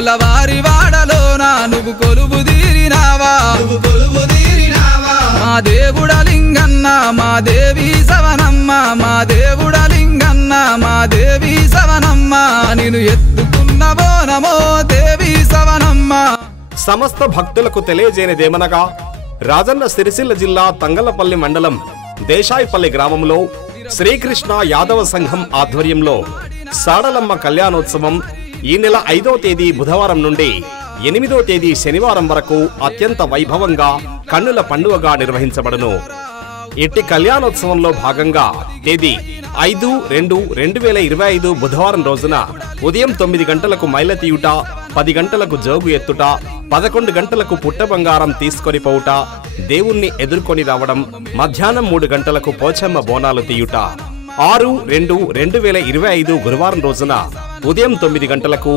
కల్బులవారి వాడలోన నువ్వు కొలువు తీరినావా మా దేవుడ లింగన్న మా దేవి సవనమ్మ మా దేవుడ లింగన్న మా దేవి సవనమ్మ నిన్ను ఎత్తుకున్న బోనమో దేవి సవనమ్మ. సమస్త భక్తులకు తెలియజేయనిదేమనగా రాజన్న సిరిసిల్ల జిల్లా తంగలపల్లి మండలం దేశాయిపల్లి గ్రామంలో శ్రీకృష్ణ యాదవ సంఘం ఆధ్వర్యంలో సాడలమ్మ కళ్యాణోత్సవం ఈ నెల 5వ తేదీ బుధవారం నుండి 8వ తేదీ శనివారం వరకు అత్యంత వైభవంగా కన్నుల పండుగగా నిర్వహించబడును. ఇట్టి కళ్యాణోత్సవంలో భాగంగా తేదీ 5/2/2025 బుధవారం రోజున ఉదయం 9 గంటలకు మైల తీయుట, 10 గంటలకు జోగు ఎత్తుట, 11 గంటలకు పుట్ట బంగారం తీసుకొని పోవుట, దేవుణ్ణి ఎదుర్కొని రావడం, మధ్యాహ్నం 3 గంటలకు పోచమ్మ బోనాలు తీయుట. 6/2/2025 గురువారం రోజున ఉదయం 9 గంటలకు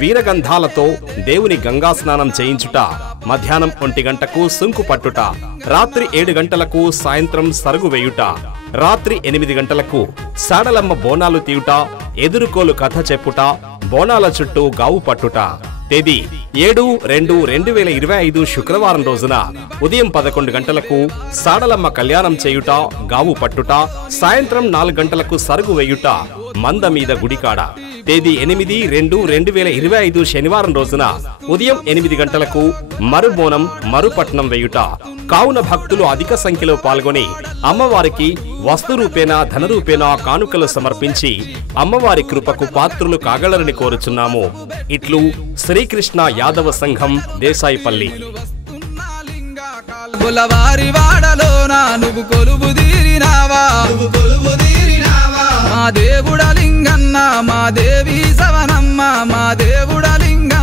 వీరగంధాలతో దేవుని గంగా స్నానం చేయించుట, మధ్యాహ్నం 1 గంటకు సుంకు పట్టుట, రాత్రి 7 గంటలకు సాయంత్రం సరుగు వేయుట, రాత్రి 8 గంటలకు సాడలమ్మ బోనాలు తీయుట, ఎదురుకోలు కథ చెప్పుట, బోనాల చుట్టూ గావు పట్టుట. తేదీ 7/2/2025 శుక్రవారం రోజున ఉదయం 11 గంటలకు సాడలమ్మ కళ్యాణం చేయుట, గావు పట్టుట, సాయంత్రం 4 గంటలకు సరుగు వేయుట, మంద మీద గుడికాడ. తేదీ 8/2/2025 శనివారం రోజున ఉదయం 8 గంటలకు మరుబోనం మరుపట్నం వేయుట. కావున భక్తులు అధిక సంఖ్యలో పాల్గొని అమ్మవారికి వస్తురూపేణా ధనరూపేణా కానుకలు సమర్పించి అమ్మవారి కృపకు పాత్రులు కాగలరని కోరుచున్నాము. ఇట్లు శ్రీకృష్ణ యాదవ సంఘం దేశాయిపల్లి. కల్బులవారి వాడలోన నువ్వు కొలువు తీరినావా మా దేవుడ లింగన్న మా దేవి సవనమ్మ మా దేవుడ లింగ